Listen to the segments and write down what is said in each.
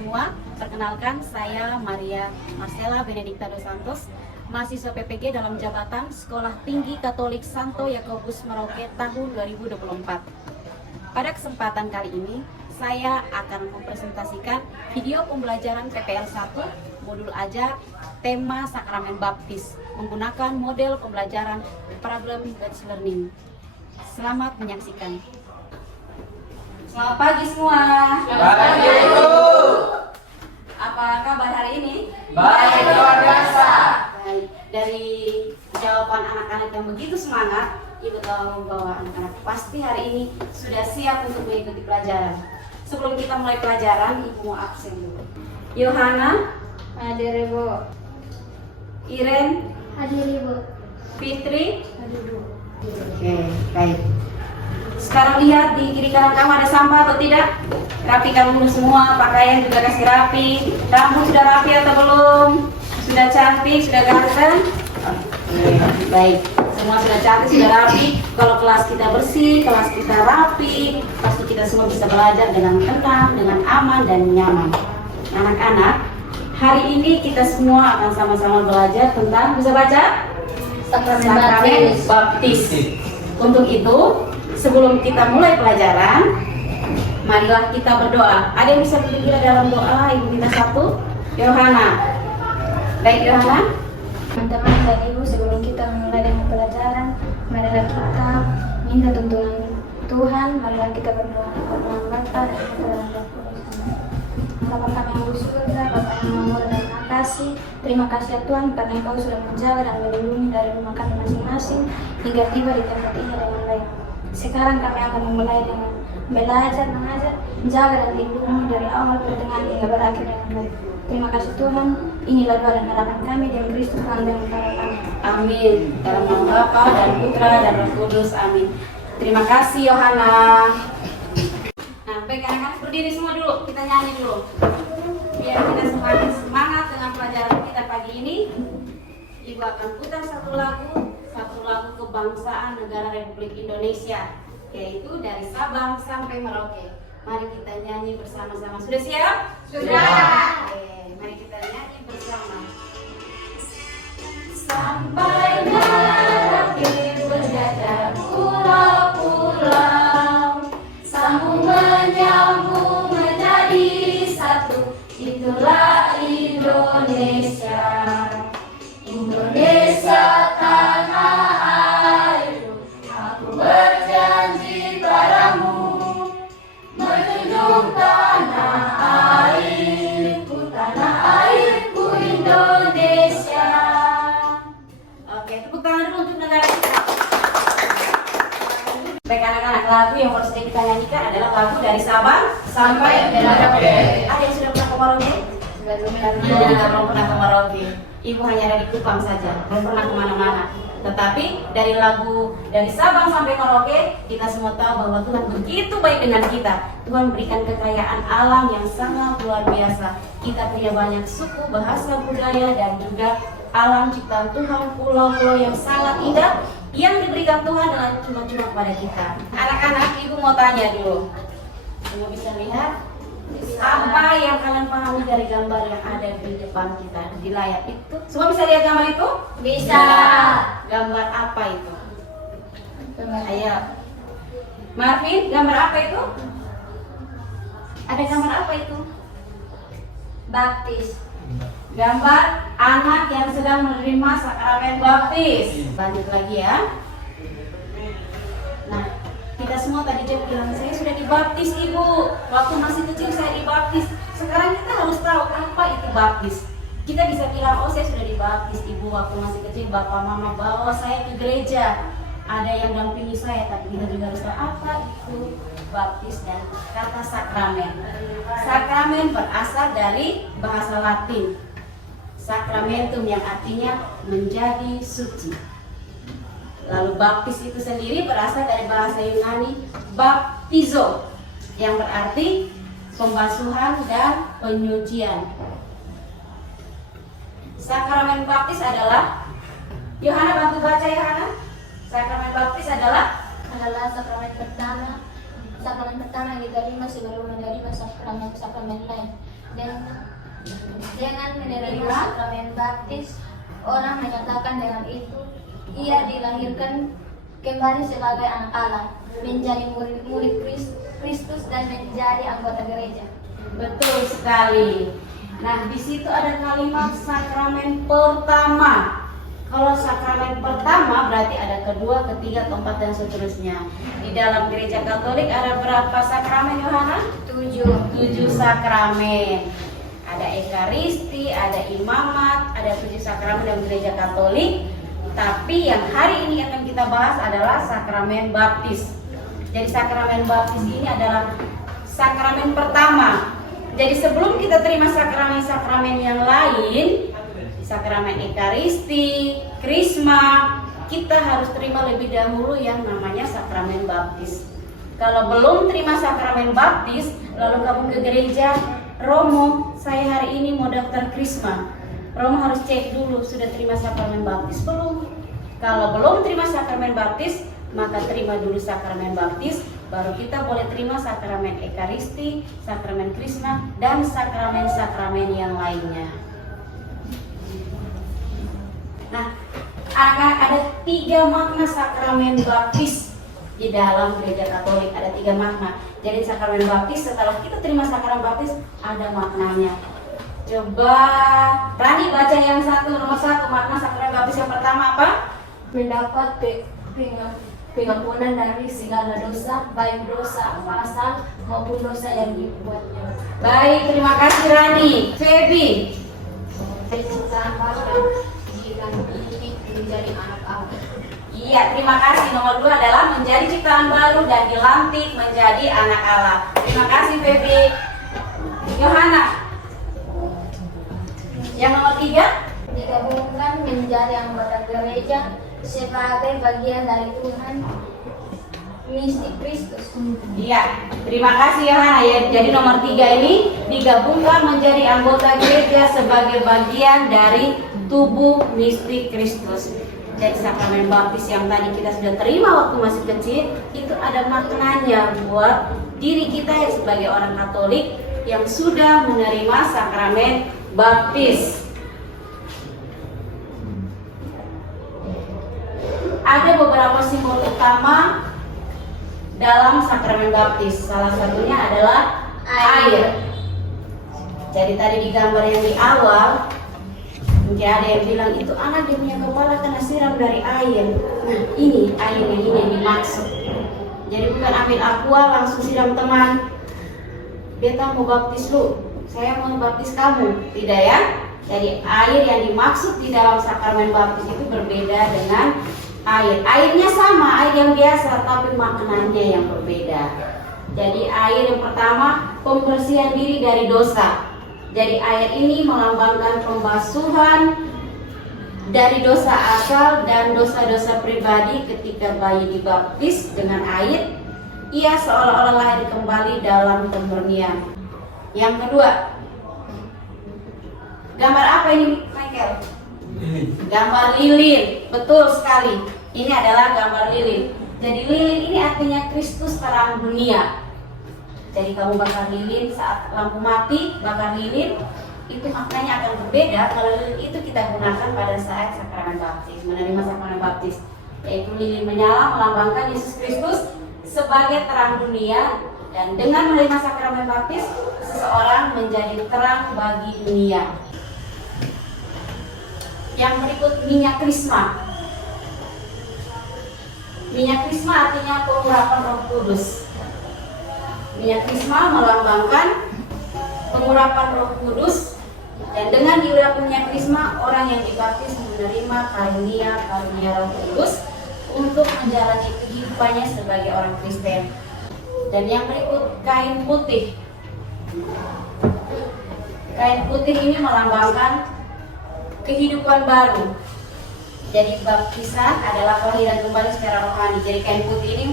semua. Perkenalkan, saya Maria Marcela Benedicta dos Santos, mahasiswa PPG dalam jabatan Sekolah Tinggi Katolik Santo Yakobus Merauke tahun 2024. Pada kesempatan kali ini, saya akan mempresentasikan video pembelajaran PPL 1 modul ajar tema Sakramen Baptis menggunakan model pembelajaran Problem-Based Learning. Selamat menyaksikan. Selamat pagi semua. Selamat pagi, Ibu. Apa kabar hari ini? Baik, luar biasa. Baik. Dari jawaban anak-anak yang begitu semangat, Ibu tahu bahwa anak-anak pasti hari ini sudah siap untuk mengikuti pelajaran. Sebelum kita mulai pelajaran, Ibu mau absen dulu. Yohana, Hadir Ibu. Iren, Hadir Ibu. Fitri. Hadir Ibu. Oke, baik. Sekarang lihat di kiri kanan kamu ada sampah atau tidak? Rapikan dulu semua, pakaian juga kasih rapi. Rambut sudah rapi atau belum? Sudah cantik, sudah ganteng? Oke, baik. Semua sudah cantik, sudah rapi. Kalau kelas kita bersih, kelas kita rapi, pasti kita semua bisa belajar dengan tenang, dengan aman dan nyaman. Anak-anak, hari ini kita semua akan sama-sama belajar tentang, bisa baca? Sakramen Baptis. Untuk itu, sebelum kita mulai pelajaran, marilah kita berdoa. Ada yang bisa berdoa dalam doa? Ibu minta satu. Yohana. Baik, Yohana. Teman-teman dan Ibu, sebelum kita mulai dengan pelajaran, marilah kita minta tuntunan Tuhan. Marilah kita berdoa kepada Bapa dan Putra dan Roh Kudus. Bapa kami yang di surga, Bapa yang murah dan makasih. Terima kasih ya Tuhan karena Engkau sudah menjaga dan melindungi dari rumah kami masing-masing hingga tiba di tempat ini dengan baik. Sekarang kami akan memulai dengan belajar, mengajar, menjaga dan lindungi dari awal pertengahan hingga berakhir dengan baik. Terima kasih Tuhan. Inilah doa dan harapan kami demi Kristus Tuhan dan Bapa kami. Amin. Dalam nama Bapa dan Putra dan Roh Kudus. Amin. Terima kasih Yohana. Nah, baik anak-anak berdiri semua dulu. Kita nyanyi dulu. Biar kita semakin semangat dengan pelajaran kita pagi ini. Ibu akan putar satu lagu kebangsaan negara Republik Indonesia, yaitu dari Sabang sampai Merauke. Mari kita nyanyi bersama-sama. Sudah siap? Sudah. Oke, mari kita nyanyi bersama. Sampai Merauke berjajar pulau-pulau, sambung menyambung menjadi satu. Itulah Indonesia. Indonesia tanah airku, aku berjanji padamu, menjunjung tanah airku Indonesia. Oke, tepuk tangan dulu untuk negara kita. Baik anak-anak, lagu yang baru saja kita nyanyikan adalah lagu dari Sabang sampai Merauke. Ada yang sudah pernah ke Merauke? Belum pernah ke Merauke. Ibu hanya ada di Kupang saja, belum pernah kemana-mana. Tetapi dari lagu dari Sabang sampai Merauke, kita semua tahu bahwa Tuhan begitu baik dengan kita. Tuhan memberikan kekayaan alam yang sangat luar biasa. Kita punya banyak suku, bahasa, budaya, dan juga alam ciptaan Tuhan, pulau-pulau yang sangat indah yang diberikan Tuhan dengan cuma-cuma kepada kita. Anak-anak, Ibu mau tanya dulu. Ibu bisa lihat apa yang kalian pahami dari gambar yang ada di depan kita di layar itu? Semua bisa lihat gambar itu? Bisa. Gambar apa itu? Ayo, Marvin, gambar apa itu? Ada gambar apa itu? Baptis. Gambar anak yang sedang menerima sakramen baptis. Lanjut lagi ya. Nah, kita semua tadi dia bilang, saya sudah dibaptis Ibu. Waktu masih kecil saya dibaptis. Sekarang kita harus tahu apa itu baptis. Kita bisa bilang, oh saya sudah dibaptis Ibu. Waktu masih kecil Bapak Mama bawa saya ke gereja. Ada yang dampingi saya, tapi kita juga harus tahu apa itu baptis dan kata sakramen. Sakramen berasal dari bahasa Latin. Sakramentum yang artinya menjadi suci. Lalu baptis itu sendiri berasal dari bahasa Yunani baptizo, yang berarti pembasuhan dan penyucian. Sakramen baptis adalah, Yohana bantu baca Yohana. Sakramen baptis adalah sakramen pertama yang diterima sebelum menerima sakramen lain. Dengan menerima sakramen baptis, orang menyatakan dengan itu ia dilahirkan kembali sebagai anak Allah, menjadi murid Kristus dan menjadi anggota gereja. Betul sekali. Nah, di situ ada kalimat sakramen pertama. Kalau sakramen pertama berarti ada kedua, ketiga, keempat, dan seterusnya. Di dalam gereja Katolik ada berapa sakramen, Yohana? 7 sakramen. Ada Ekaristi, ada imamat, ada 7 sakramen dalam gereja Katolik. Tapi yang hari ini akan kita bahas adalah sakramen baptis. Jadi sakramen baptis ini adalah sakramen pertama. Jadi sebelum kita terima sakramen-sakramen yang lain, sakramen Ekaristi, Krisma, kita harus terima lebih dahulu yang namanya sakramen baptis. Kalau belum terima sakramen baptis, lalu kamu ke gereja, Romo, saya hari ini mau daftar Krisma. Romo harus cek dulu, sudah terima sakramen baptis belum? Kalau belum terima sakramen baptis, maka terima dulu sakramen baptis, baru kita boleh terima sakramen Ekaristi, sakramen Krisma, dan sakramen-sakramen yang lainnya. Nah, ada 3 makna sakramen baptis di dalam gereja Katolik, ada 3 makna. Jadi sakramen baptis, setelah kita terima sakramen baptis, ada maknanya. Coba Rani baca yang nomor 1, makna sakramen baptis yang pertama apa? Mendapat pengampunan dari segala dosa, baik dosa asal maupun dosa yang dibuatnya. Baik, terima kasih Rani. Febi. Menjadi anak Allah. Iya, terima kasih. Nomor 2 adalah menjadi ciptaan baru dan dilantik menjadi anak Allah. Terima kasih Febi. Yohana. Yang nomor 3? Digabungkan menjadi anggota gereja sebagai bagian dari Tuhan mistik Kristus. Iya, terima kasih Yohana ya. Jadi nomor 3 ini digabungkan menjadi anggota gereja sebagai bagian dari tubuh mistik Kristus. Jadi sakramen baptis yang tadi kita sudah terima waktu masih kecil, itu ada maknanya buat diri kita ya sebagai orang Katolik yang sudah menerima sakramen baptis. Ada beberapa simbol utama dalam sakramen baptis. Salah satunya adalah air. Jadi tadi di gambar yang di awal, mungkin ada yang bilang itu anak dia punya kepala kena siram dari air. Nah, ini airnya ini yang dimaksud. Jadi bukan ambil aqua langsung siram teman. Beta mau baptis lu, saya mau baptis kamu, tidak ya? Jadi air yang dimaksud di dalam sakramen baptis itu berbeda dengan air. Airnya sama, air yang biasa, tapi maknanya yang berbeda. Jadi air yang pertama, pembersihan diri dari dosa. Jadi air ini melambangkan pembasuhan dari dosa asal dan dosa-dosa pribadi. Ketika bayi dibaptis dengan air, ia seolah-olah lahir kembali dalam kemurnian. Yang kedua, gambar apa ini, Michael? Gambar lilin, betul sekali. Ini adalah gambar lilin. Jadi lilin ini artinya Kristus terang dunia. Jadi kamu bakar lilin saat lampu mati, bakar lilin, itu maknanya akan berbeda kalau lilin itu kita gunakan pada saat sakramen baptis, menerima sakramen baptis. Yaitu lilin menyala melambangkan Yesus Kristus sebagai terang dunia, dan dengan menerima sakramen baptis, seseorang menjadi terang bagi dunia. Yang berikut minyak krisma. Minyak krisma artinya pengurapan Roh Kudus. Minyak krisma melambangkan pengurapan Roh Kudus, dan dengan diurap minyak krisma orang yang dibaptis menerima karunia Roh Kudus untuk menjalani kehidupannya sebagai orang Kristen. Dan yang berikut kain putih. Kain putih ini melambangkan kehidupan baru. Jadi baptisan adalah kelahiran kembali secara rohani. Jadi kain putih ini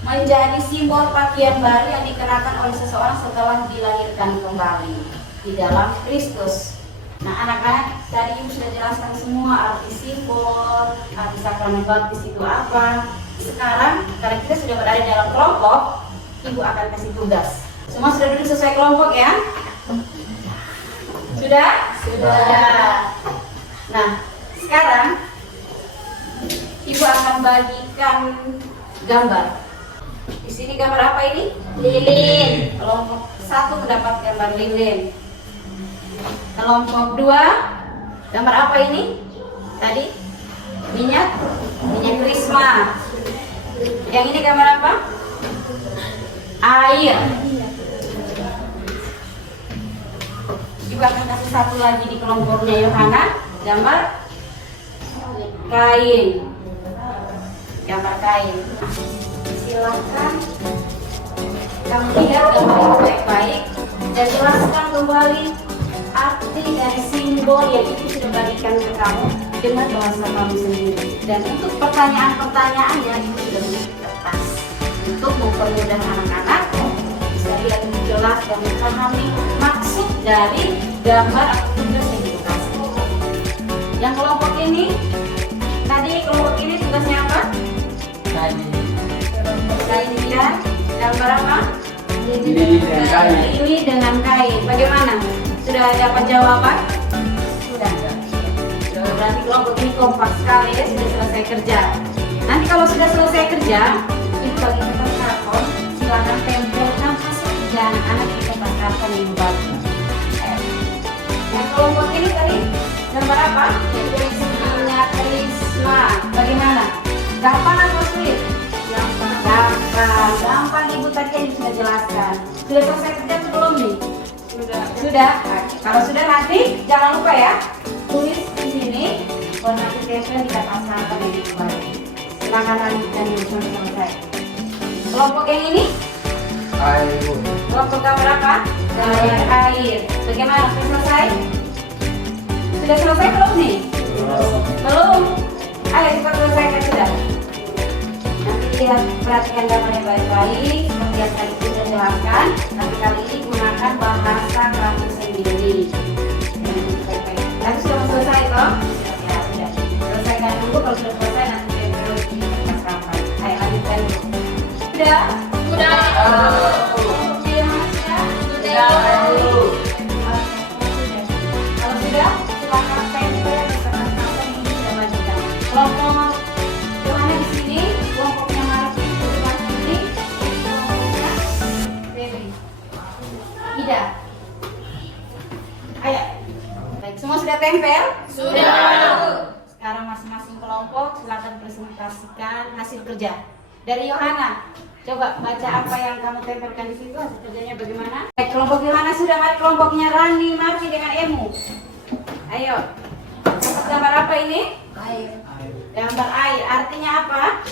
menjadi simbol pakaian baru yang dikenakan oleh seseorang setelah dilahirkan kembali di dalam Kristus. Nah, anak-anak, tadi Ibu sudah jelaskan semua arti simbol, arti sakramen baptis itu apa. Sekarang, karena kita sudah berada dalam kelompok, Ibu akan kasih tugas. Semua sudah duduk sesuai kelompok ya? Sudah? Nah, sekarang Ibu akan bagikan gambar. Di sini gambar apa ini? Lilin. Kelompok 1 mendapat gambar lilin. Kelompok 2 gambar apa ini? Tadi minyak krisma. Yang ini gambar apa? Air. Ibu akan kasih satu lagi di kelompoknya Yohana, gambar kain. Gambar kain. Silahkan kamu lihat gambar itu baik-baik dan jelaskan kembali arti dari simbol yang Ibu sudah bagikan ke kamu dengan bahasa kamu sendiri. Dan untuk pertanyaan-pertanyaannya Ibu sudah memiliki kertas untuk mempermudah anak-anak bisa lihat lebih jelas dan memahami maksud dari gambar atau tugas yang Ibu kasih. Yang kelompok ini, tadi kelompok ini tugasnya apa? Kain ya. Gambar apa? Lili dengan kain. Bagaimana? Sudah dapat jawaban? Sudah. Berarti kelompok ini kompak sekali ya, sudah selesai kerja. Nanti kalau sudah selesai kerja, Ibu bagi kertas karton, silakan tempelkan hasil kerja anak-anak di kertas karton yang bagus. Yang kelompok ini tadi gambar apa? Minyak krisma. Bagaimana? Gampang atau sulit? Gampang. Ibu tadi yang sudah jelaskan. Sudah selesai kerja sebelum nih? Sudah. Kalau sudah nanti jangan lupa ya, tulis di sini warna tempel di kertas karton yang dibuat. Silakan lanjutkan yang sudah selesai. Kelompok yang ini? Air. Kelompok gambar apa? Gambar air. Bagaimana? Sudah selesai? Sudah selesai belum nih? Belum. Ayo cepat selesaikan sudah. Nanti lihat, perhatikan gambarnya baik-baik seperti yang tadi sudah jelaskan. Tapi kali ini gunakan bahasa kamu sendiri. Tapi sudah selesai toh? Ya sudah. Selesaikan dulu. Kalau sudah selesai nanti tempel di kertas karton. Ayo lanjutkan dulu. Sudah? Sudah. Kalau sudah, silakan tempel di kertas karton ini sudah bagikan. Kelompok Yohana di sini, kelompoknya Marfi di sebelah sini, kelompoknya Febri. Ida. Ayo. Baik, semua sudah tempel? Sudah. Sekarang masing-masing kelompok silakan presentasikan hasil kerja. Dari Yohana, coba baca apa yang kamu tempelkan di situ, hasil kerjanya bagaimana? Baik, kelompok Yohana sudah, mari kelompoknya Rani, Marfi dengan Emu. Ayo. Gambar apa ini? Air. Gambar air, artinya apa?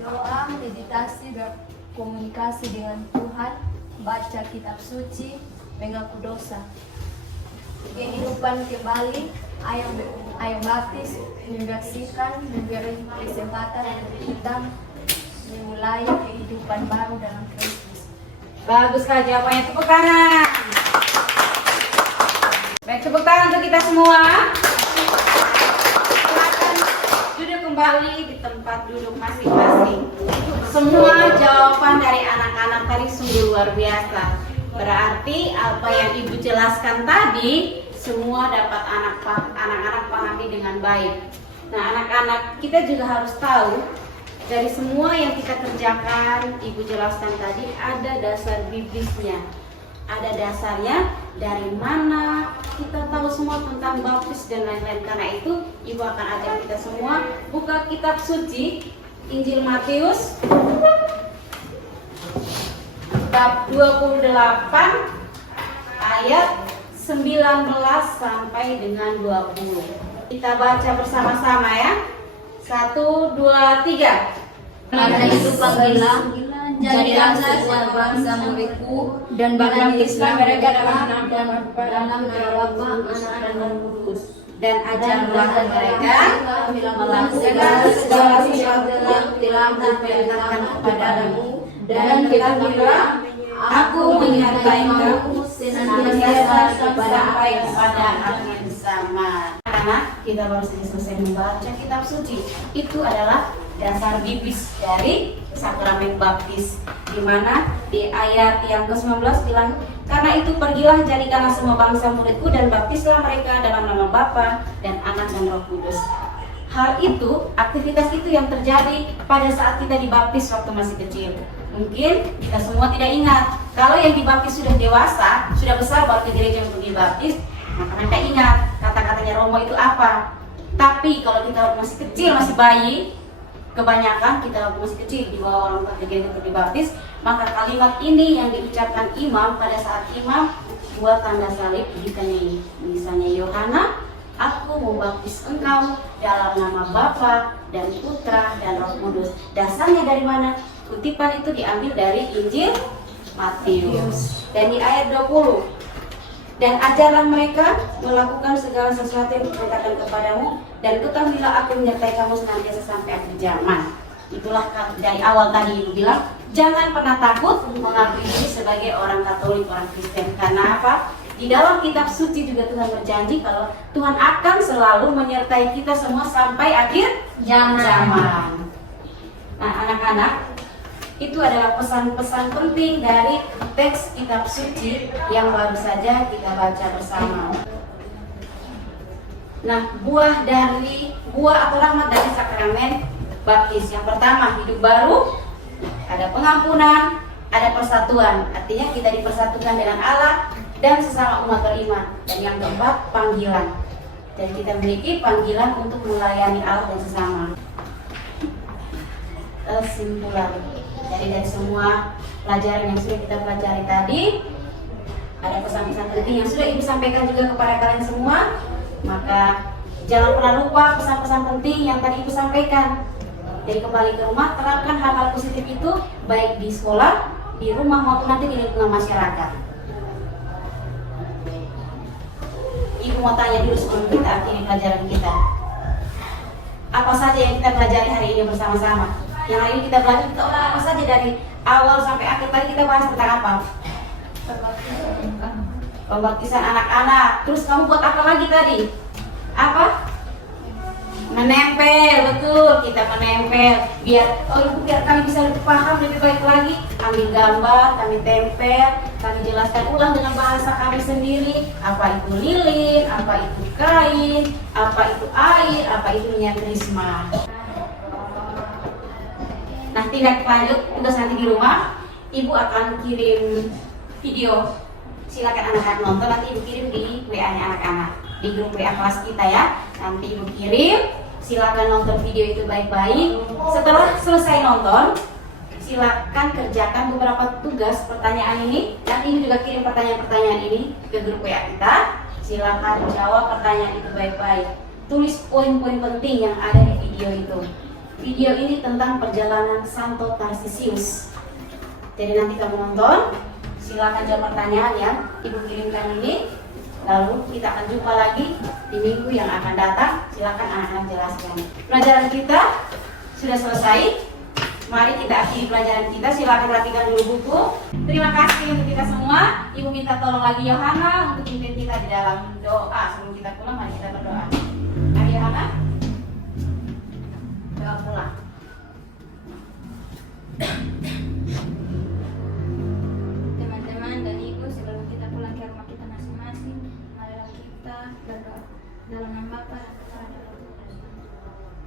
Doa, meditasi, berkomunikasi dengan Tuhan, baca kitab suci, mengaku dosa. Kehidupan kembali, ayo baptis, menyaksikan, memberi kesempatan kita memulai kehidupan baru dalam Kristus. Bagus Kak jawabannya, tepuk tangan. Baik, tepuk tangan untuk kita semua. Silakan duduk kembali di tempat duduk masing-masing. Semua jawaban dari anak-anak tadi sungguh luar biasa. Berarti apa yang Ibu jelaskan tadi semua dapat anak-anak pahami dengan baik. Nah, anak-anak kita juga harus tahu dari semua yang kita kerjakan, Ibu jelaskan tadi ada dasar biblisnya. Ada dasarnya dari mana kita tahu semua tentang baptis dan lain-lain. Karena itu Ibu akan ajak kita semua buka kitab suci Injil Matius bab 28 ayat 19 sampai dengan 20. Kita baca bersama-sama ya. 1, 2, 3. Karena itu panggilan, jadilah sebuah bangsa muridku dan baptislah mereka dalam nama Bapa, Anak dan Roh Kudus. Dan ajarlah mereka melakukan segala sesuatu yang telah kuperintahkan kepadamu, dan ketahuilah aku menyertai kamu senantiasa sampai kepada akhir zaman. Karena kita baru saja selesai membaca kitab suci, itu adalah dasar bibis dari sakramen baptis, di mana di ayat yang ke-19 bilang, karena itu pergilah jadikanlah semua bangsa muridku dan baptislah mereka dalam nama Bapa dan Anak dan Roh Kudus. Hal itu, aktivitas itu yang terjadi pada saat kita dibaptis waktu masih kecil. Mungkin kita semua tidak ingat. Kalau yang dibaptis sudah dewasa, sudah besar baru ke gereja untuk dibaptis, maka mereka ingat kata-katanya Romo itu apa. Tapi kalau kita masih kecil, masih bayi, kebanyakan kita masih kecil di bawah orang tua ke gereja untuk dibaptis, maka kalimat ini yang diucapkan imam pada saat imam buat tanda salib ditanya ini. Misalnya Yohana, aku membaptis engkau dalam nama Bapa dan Putra dan Roh Kudus. Dasarnya dari mana? Kutipan itu diambil dari Injil Matius. Dan di ayat 20, dan ajarlah mereka melakukan segala sesuatu yang kuperintahkan kepadamu, dan ketahuilah aku menyertai kamu senantiasa sampai akhir zaman. Itulah dari awal tadi ibu bilang, jangan pernah takut mengakui diri sebagai orang Katolik, orang Kristen. Karena apa? Di dalam kitab suci juga Tuhan berjanji kalau Tuhan akan selalu menyertai kita semua sampai akhir zaman. Nah, anak-anak, itu adalah pesan-pesan penting dari teks kitab suci yang baru saja kita baca bersama. Nah, buah atau rahmat dari sakramen baptis. Yang pertama, hidup baru, ada pengampunan, ada persatuan. Artinya kita dipersatukan dengan Allah dan sesama umat beriman. Dan yang keempat, panggilan. Dan kita memiliki panggilan untuk melayani Allah dan sesama. Kesimpulan. Jadi dari semua pelajaran yang sudah kita pelajari tadi, ada pesan-pesan penting yang sudah Ibu sampaikan juga kepada kalian semua. Maka jangan pernah lupa pesan-pesan penting yang tadi Ibu sampaikan. Jadi kembali ke rumah, terapkan hal-hal positif itu baik di sekolah, di rumah maupun nanti di lingkungan masyarakat. Ibu mau tanya dulu sebelum kita akhiri pelajaran kita. Apa saja yang kita pelajari hari ini bersama-sama? Yang hari ini kita belajar, kita ulang apa saja dari awal sampai akhir. Tadi kita bahas tentang apa? Pembaptisan anak-anak. Terus kamu buat apa lagi tadi? Apa? Menempel, betul. Kita menempel biar kami bisa lebih paham lebih baik lagi. Ambil gambar, kami tempel, kami jelaskan ulang dengan bahasa kami sendiri. Apa itu lilin, apa itu kain, apa itu air, apa itu minyak krisma. Nah, tindak lanjut tugas nanti di rumah, Ibu akan kirim video. Silakan anak-anak nonton, nanti Ibu kirim di WA-nya anak-anak, di grup WA kelas kita ya. Nanti Ibu kirim, silakan nonton video itu baik-baik. Setelah selesai nonton, silakan kerjakan beberapa tugas pertanyaan ini. Nanti Ibu juga kirim pertanyaan-pertanyaan ini ke grup WA kita. Silakan jawab pertanyaan itu baik-baik. Tulis poin-poin penting yang ada di video itu. Video ini tentang perjalanan Santo Tarsisius. Jadi nanti kamu nonton, silakan jawab pertanyaan yang Ibu kirimkan ini. Lalu kita akan jumpa lagi di minggu yang akan datang. Silakan anak-anak jelaskan. Pelajaran kita sudah selesai. Mari kita akhiri pelajaran kita. Silakan perhatikan dulu buku. Terima kasih untuk kita semua. Ibu minta tolong lagi Yohana untuk pimpin kita di dalam doa. Sebelum kita pulang, mari kita berdoa. Ayo Yohana, doa pulang. Teman-teman dan Ibu, sebelum kita pulang ke rumah kita masing-masing, marilah kita berdoa. Dalam nama Bapa dan Putra dan Roh Kudus.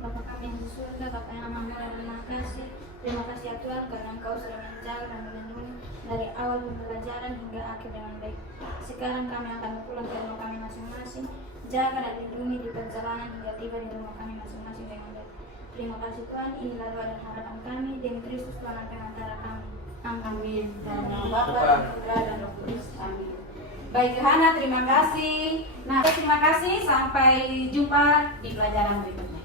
Bapa kami yang di surga, Bapa yang amat terima kasih. Terima kasih ya Tuhan karena Engkau sudah menjaga dan melindungi dari awal pembelajaran hingga akhir dengan baik. Sekarang kami akan pulang ke rumah kami masing-masing. Jaga dan lindungi di perjalanan hingga tiba di rumah kami masing-masing dengan baik. Terima kasih Tuhan, inilah doa dan harapan kami demi Kristus Tuhan yang antara kami. Amin. Dalam nama Bapa dan Putra dan Roh Kudus. Amin. Baik Yohana, terima kasih. Nah, terima kasih. Sampai jumpa di pelajaran berikutnya.